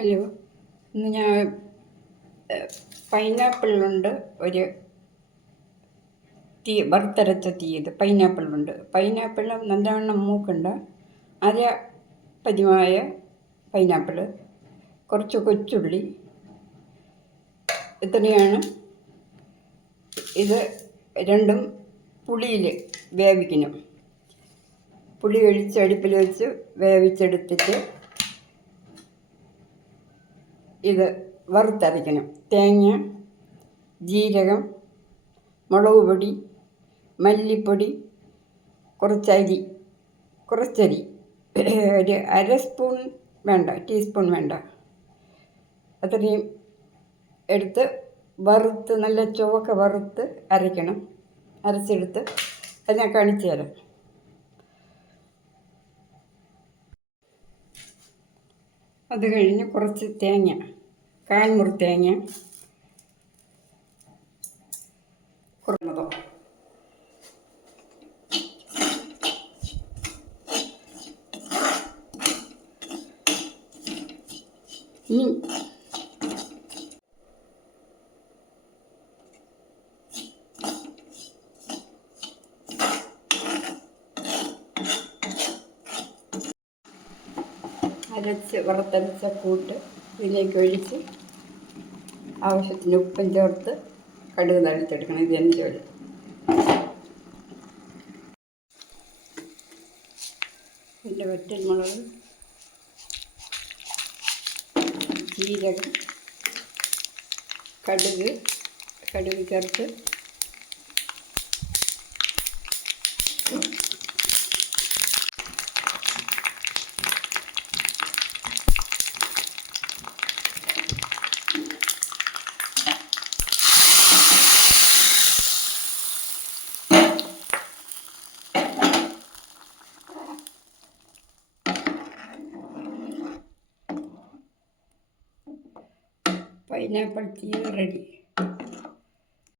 Hello, ഇന്ന് ഞാൻ pineapple കൊണ്ട് ഒരു വറുത്തരച്ച ഇത് പൈനാപ്പിൾ കൊണ്ട് പൈനാപ്പിൾ നല്ലവണ്ണം മൂക്കുണ്ട്. അര പതിവായ പൈനാപ്പിൾ, കുറച്ച് കൊച്ചുള്ളി, ഇത്രയാണ്. ഇത് രണ്ടും പുളിയിൽ വേവിക്കണം. പുളി ഒഴിച്ച് അടുപ്പിൽ വെച്ച് വേവിച്ചെടുത്തിട്ട് ഇത് വറുത്തരയ്ക്കണം. തേങ്ങ, ജീരകം, മുളക് പൊടി, മല്ലിപ്പൊടി, കുറച്ചരി ഒരു അര സ്പൂൺ വേണ്ട, ടീസ്പൂൺ വേണ്ട, അത്രയും എടുത്ത് വറുത്ത് നല്ല ചുവക്ക വറുത്ത് അരയ്ക്കണം. അരച്ചെടുത്ത് അത് ഞാൻ കാണിച്ചു തരാം. അത് കഴിഞ്ഞ് കുറച്ച് തേങ്ങ, കാൽമുറി തേങ്ങ, കുറഞ്ഞതോ ഇനി വറുത്തരച്ച കൂട്ട് ഇതിലേക്ക് ഒഴിച്ച് ആവശ്യത്തിന് ഉപ്പും ചേർത്ത് കടുക് തളിച്ചെടുക്കണം. ഇത് എൻ്റെ ജോലി. പിന്നെ വറ്റൽമുളക്, ജീരകം, കടുക് ചേർത്ത് പൈനാപ്പിൾ തീ റെഡി.